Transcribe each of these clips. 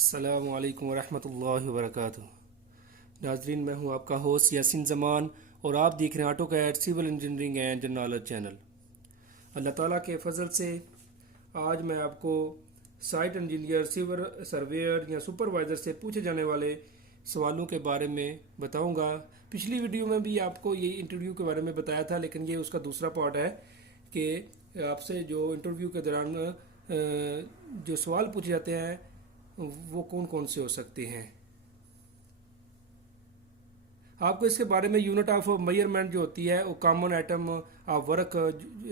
अस्सलामु अलैकुम वरहमतुल्लाहि वबरकातुहू। नाजरीन, मैं हूं आपका होस्ट यासीन जमान और आप देख रहे हैं auto CAD civil engineering and knowledge channel. Allah ताला के फजल से आज मैं आपको साइट इंजीनियर, सिविल सर्वेयर या सुपरवाइज़र से पूछे जाने वाले सवालों के बारे में बताऊंगा। पिछली वीडियो में भी आपको ये इंटरव्यू के बारे में बताया था, लेकिन ये उसका दूसरा पार्ट है कि आपसे जो इंटरव्यू के दौरान जो सवाल पूछे जाते हैं वो कौन कौन से हो सकते हैं। आपको इसके बारे में यूनिट ऑफ मेजरमेंट जो होती है वो कॉमन आइटम ऑफ वर्क,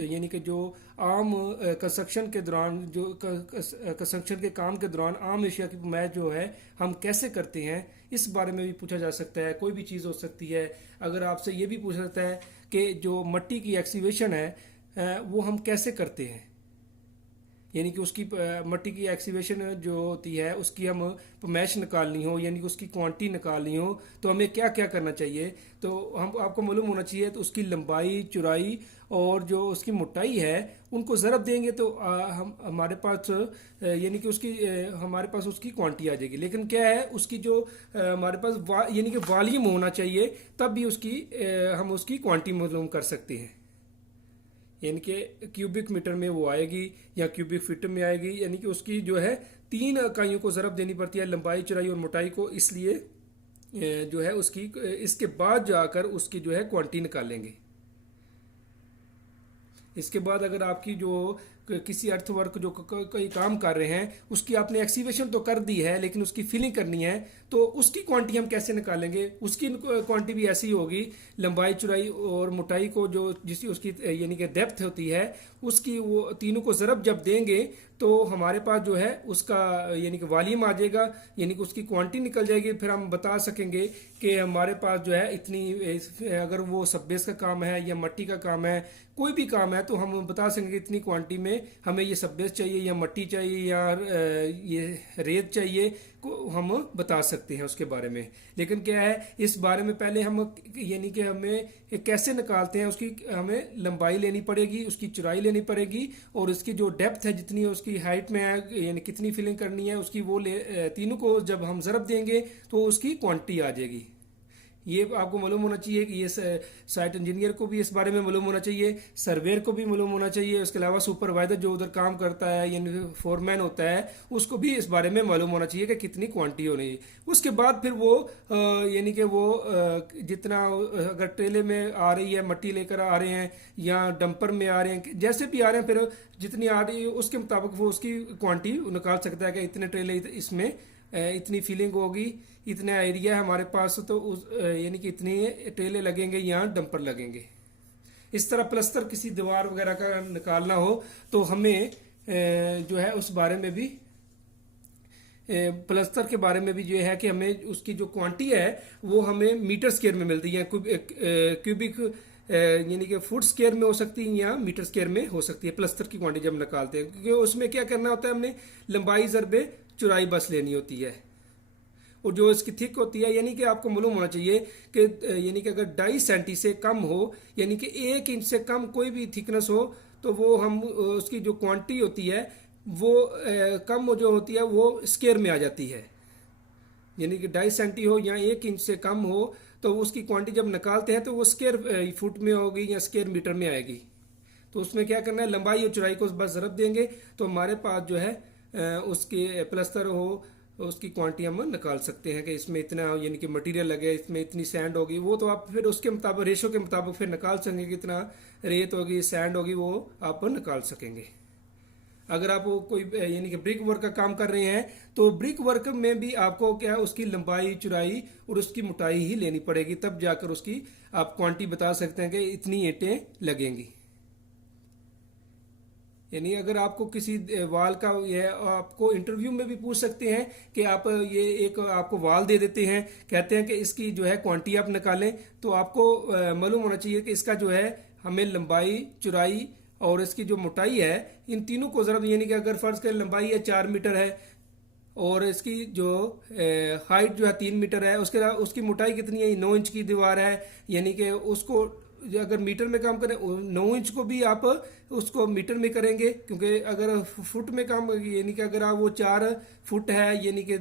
यानी कि जो आम कंस्ट्रक्शन के दौरान, जो कंस्ट्रक्शन के काम के दौरान आम एशिया की मैच जो है हम कैसे करते हैं, इस बारे में भी पूछा जा सकता है। कोई भी चीज़ हो सकती है। अगर आपसे ये भी पूछा जाता है कि जो मिट्टी की एक्सीवेशन है वो हम कैसे करते हैं, यानी कि उसकी मिट्टी की एक्सीवेशन जो होती है उसकी हम मैश निकालनी हो, यानी कि उसकी क्वांटिटी निकालनी हो, तो हमें क्या क्या करना चाहिए। तो हम आपको मालूम होना चाहिए तो उसकी लंबाई, चौड़ाई और जो उसकी मोटाई है उनको ज़रब देंगे तो हम हमारे पास यानी कि उसकी हमारे पास उसकी क्वांटिटी आ जाएगी। लेकिन क्या है, उसकी जो हमारे पास यानी कि वॉल्यूम होना चाहिए, तब भी उसकी हम उसकी क्वांटिटी मालूम कर सकते हैं। यानी कि क्यूबिक मीटर में वो आएगी या क्यूबिक फीट में आएगी, यानी कि उसकी जो है 3 इकाइयों को ज़रब देनी पड़ती है, लंबाई, चौड़ाई और मोटाई को। इसलिए जो है उसकी इसके बाद जाकर उसकी जो है क्वांटिटी निकालेंगे। इसके बाद अगर आपकी जो किसी अर्थ वर्क जो कोई काम कर रहे हैं उसकी आपने एक्सीवेशन तो कर दी है, लेकिन उसकी फिलिंग करनी है, तो उसकी क्वांटिटी हम कैसे निकालेंगे। उसकी क्वांटिटी भी ऐसी होगी, लंबाई, चौड़ाई और मोटाई को जो जिसकी उसकी यानी कि डेप्थ होती है उसकी, वो तीनों को ज़रब जब देंगे तो हमारे पास जो है उसका यानी कि वॉल्यूम आ जाएगा, यानी कि उसकी क्वांटिटी निकल जाएगी। फिर हम बता सकेंगे कि हमारे पास जो है इतनी, अगर वो सबबेस का काम है या मट्टी का काम है, कोई भी काम है, तो हम बता सकेंगे इतनी क्वांटिटी में हमें ये सबबेस चाहिए या मट्टी चाहिए या ये रेत चाहिए, को हम बता सकते हैं उसके बारे में। लेकिन क्या है, इस बारे में पहले हम यानी कि हमें कैसे निकालते हैं, उसकी हमें लंबाई लेनी पड़ेगी, उसकी चौड़ाई लेनी पड़ेगी और उसकी जो डेप्थ है, जितनी उसकी हाइट में है, यानी कितनी फिलिंग करनी है उसकी, वो तीनों को जब हम ज़रब देंगे तो उसकी क्वांटिटी आ जाएगी। ये आपको मालूम होना चाहिए कि ये साइट इंजीनियर को भी इस बारे में मालूम होना चाहिए, सर्वेयर को भी मालूम होना चाहिए। उसके अलावा सुपरवाइजर जो उधर काम करता है यानी फोरमैन होता है, उसको भी इस बारे में मालूम होना चाहिए कि कितनी क्वांटिटी होनी है। उसके बाद फिर वो यानी कि वो जितना, अगर ट्रेले में आ रही है, मट्टी लेकर आ रहे हैं या डंपर में आ रहे हैं, जैसे भी आ रहे हैं, फिर जितनी आ रही है उसके मुताबिक वो उसकी क्वांटिटी निकाल सकता है कि इतने ट्रेले इसमें इतनी फीलिंग होगी, इतना एरिया है हमारे पास, तो उस यानी कि इतने ट्रेले लगेंगे या डंपर लगेंगे। इस तरह प्लस्तर किसी दीवार वगैरह का निकालना हो तो हमें जो है उस बारे में भी, प्लस्तर के बारे में भी जो है कि हमें उसकी जो क्वांटिटी है वो हमें मीटर स्क्वायर में मिलती है, क्यूबिक यानी कि फुट स्क्वायर में हो सकती है या मीटर स्क्वायर में हो सकती है प्लस्तर की क्वांटिटी जब निकालते हैं। क्योंकि उसमें क्या करना होता है, हमने लंबाई ज़रबे चौड़ाई बस लेनी होती है, और जो इसकी थिक होती है, यानी कि आपको मालूम होना चाहिए कि यानी कि अगर 2.5 सेंटी से कम हो, यानी कि 1 इंच से कम कोई भी थिकनेस हो, तो वो हम उसकी जो क्वांटिटी होती है वो कम जो होती है वो स्क्वायर में आ जाती है। यानी कि 2.5 सेंटी हो या 1 इंच से कम हो, तो उसकी क्वांटिटी जब निकालते हैं तो वो स्क्वायर फुट में होगी या स्क्वायर मीटर में आएगी। तो उसमें क्या करना है, लंबाई और चौड़ाई को बस ज़रब देंगे तो हमारे पास जो है उसके प्लस्तर हो उसकी क्वांटिटी हम निकाल सकते हैं कि इसमें इतना यानी कि मटेरियल लगे, इसमें इतनी सैंड होगी। वो तो आप फिर उसके मुताबिक, रेशो के मुताबिक फिर निकाल सकेंगे, कितना रेत होगी, सैंड होगी, वो आप निकाल सकेंगे। अगर आप कोई यानी कि ब्रिक वर्क का काम कर रहे हैं तो ब्रिक वर्क में भी आपको क्या है, उसकी लंबाई, चौड़ाई और उसकी मोटाई ही लेनी पड़ेगी, तब जाकर उसकी आप क्वांटिटी बता सकते हैं कि इतनी ईंटें लगेंगी। यानी अगर आपको किसी वाल का, यह आपको इंटरव्यू में भी पूछ सकते हैं कि आप ये एक आपको वाल दे देते हैं, कहते हैं कि इसकी जो है क्वांटिटी आप निकालें, तो आपको मालूम होना चाहिए कि इसका जो है हमें लंबाई, चौड़ाई और इसकी जो मोटाई है, इन तीनों को ज़रा, यानी कि अगर फ़र्ज़ करें लंबाई है 4 मीटर है और इसकी जो हाइट जो है 3 मीटर है, उसके उसकी मोटाई कितनी है, 9 इंच की दीवार है, यानी कि उसको अगर मीटर में काम करें 9 इंच को भी आप उसको मीटर में करेंगे, क्योंकि अगर फुट में काम, यानी कि अगर आप वो 4 फुट है, यानी कि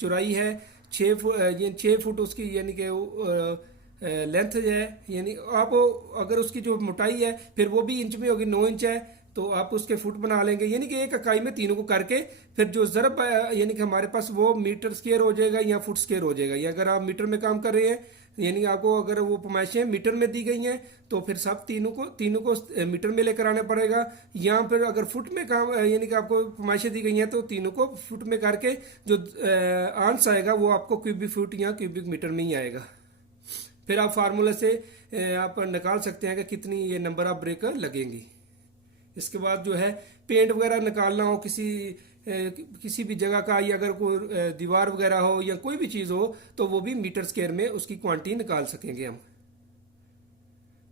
चौड़ाई है 6 फुट, यानी 6 फुट उसकी यानी कि लेंथ है, यानी आप अगर उसकी जो मोटाई है फिर वो भी इंच में होगी, 9 इंच है तो आप उसके फुट बना लेंगे, यानी कि एक इकाई में तीनों को करके फिर जो ज़रब यानी कि हमारे पास वो मीटर स्क्वायर हो जाएगा या फुट स्क्वायर हो जाएगा। या अगर आप मीटर में काम कर रहे हैं, यानी आपको अगर वो पैमाइशें मीटर में दी गई हैं तो फिर सब तीनों को मीटर में लेकर आना पड़ेगा, या फिर अगर फुट में काम यानी कि आपको पैमाइशें दी गई हैं तो तीनों को फुट में करके जो आंस आएगा वो आपको क्यूबिक फुट या क्यूबिक मीटर में ही आएगा। फिर आप फार्मूले से आप निकाल सकते हैं कि कितनी ये नंबर ऑफ ब्रेक लगेंगी। इसके बाद जो है पेंट वगैरह निकालना हो किसी भी जगह का, या अगर कोई दीवार वगैरह हो या कोई भी चीज़ हो तो वो भी मीटर स्क्वायर में उसकी क्वांटिटी निकाल सकेंगे हम।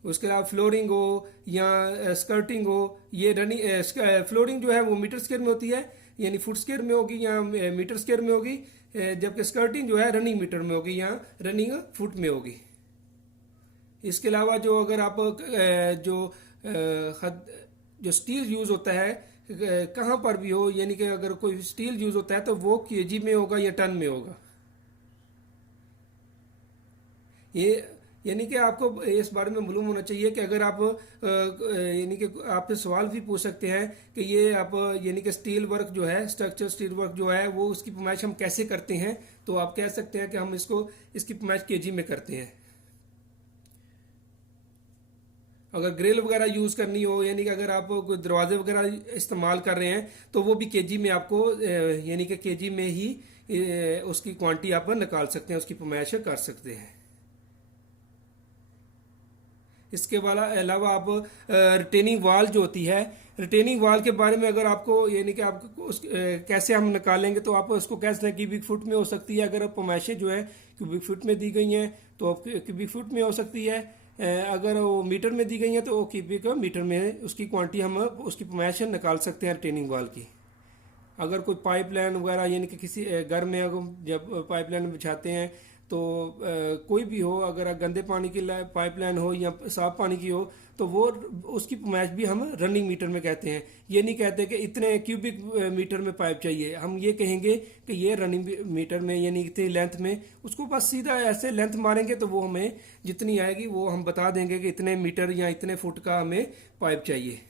उसके अलावा फ्लोरिंग हो या स्कर्टिंग हो, ये रनिंग फ्लोरिंग जो है वो मीटर स्क्वायर में होती है, यानी फुट स्क्वायर में होगी या मीटर स्क्वायर में होगी, जबकि स्कर्टिंग जो है रनिंग मीटर में होगी या रनिंग फुट में होगी। इसके अलावा जो अगर आप जो स्टील यूज़ होता है कहाँ पर भी हो, यानी कि अगर कोई स्टील यूज़ होता है तो वो केजी में होगा या टन में होगा। ये यानी कि आपको इस बारे में मालूम होना चाहिए कि अगर आप यानी कि आपसे सवाल भी पूछ सकते हैं कि ये आप यानी कि स्टील वर्क जो है, स्ट्रक्चर स्टील वर्क जो है वो उसकी पैमाइश हम कैसे करते हैं, तो आप कह सकते हैं कि हम इसकी पैमाइश केजी में करते हैं। अगर ग्रिल वगैरह यूज़ करनी हो, यानी कि अगर आप कोई दरवाजे वगैरह इस्तेमाल कर रहे हैं तो वो भी केजी में आपको यानी कि केजी में ही उसकी क्वांटिटी आप निकाल सकते हैं, उसकी पैमाइश कर सकते हैं। इसके अलावा आप रिटेनिंग वाल जो होती है, रिटेनिंग वाल के बारे में अगर आपको यानी कि आपको कैसे हम निकालेंगे, तो आप उसको कैसे हैं क्यूबिक फुट में हो सकती है। अगर पैमाइशें जो है क्यूबिक फुट में दी गई हैं तो क्यूबिक फुट में हो सकती है, अगर वो मीटर में दी गई हैं तो वो क्यूबिक मीटर में उसकी क्वांटिटी हम उसकी पैमाइश निकाल सकते हैं रिटेनिंग वाल की। अगर कोई पाइपलाइन वगैरह यानी कि किसी घर में अगर जब पाइपलाइन बिछाते हैं तो कोई भी हो, अगर गंदे पानी की पाइपलाइन हो या साफ पानी की हो तो वो उसकी पैमाइश भी हम रनिंग मीटर में कहते हैं। ये नहीं कहते कि इतने क्यूबिक मीटर में पाइप चाहिए, हम ये कहेंगे कि ये रनिंग मीटर में यानी इतनी लेंथ में, उसको बस सीधा ऐसे लेंथ मारेंगे तो वो हमें जितनी आएगी वो हम बता देंगे कि इतने मीटर या इतने फुट का हमें पाइप चाहिए।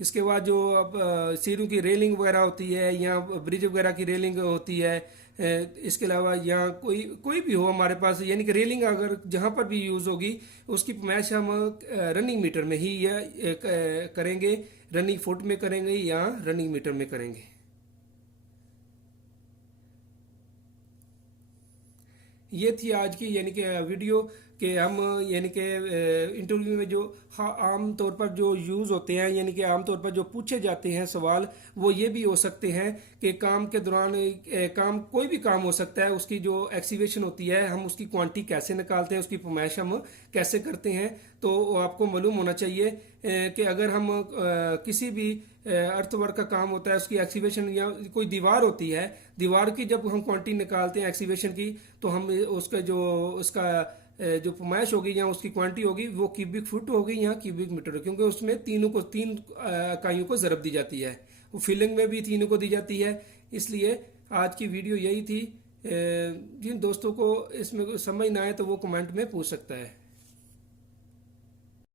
इसके बाद जो अब सीढ़ियों की रेलिंग वगैरह होती है या ब्रिज वगैरह की रेलिंग होती है, इसके अलावा या कोई भी हो हमारे पास, यानी कि रेलिंग अगर जहाँ पर भी यूज़ होगी उसकी पैमाइश हम रनिंग मीटर में ही या करेंगे, रनिंग फुट में करेंगे या रनिंग मीटर में करेंगे। ये थी आज की यानी कि वीडियो कि हम यानी कि इंटरव्यू में जो आम तौर पर जो यूज़ होते हैं, यानी कि आम तौर पर जो पूछे जाते हैं सवाल, वो ये भी हो सकते हैं कि काम के दौरान काम कोई भी काम हो सकता है, उसकी जो एक्सीवेशन होती है हम उसकी क्वांटिटी कैसे निकालते हैं, उसकी पैमाइश हम कैसे करते हैं। तो आपको मालूम होना चाहिए कि अगर हम किसी भी अर्थवर्क का काम होता है उसकी एक्सीवेशन, या कोई दीवार होती है, दीवार की जब हम क्वांटिटी निकालते हैं एक्सीवेशन की, तो हम उसका जो पैमाइश होगी या उसकी क्वांटिटी होगी वो क्यूबिक फुट होगी या क्यूबिक मीटर होगी, क्योंकि उसमें तीन इकाइयों को ज़रब दी जाती है, वो फिलिंग में भी तीनों को दी जाती है। इसलिए आज की वीडियो यही थी। जिन दोस्तों को इसमें समझ ना आए तो वो कमेंट में पूछ सकता है।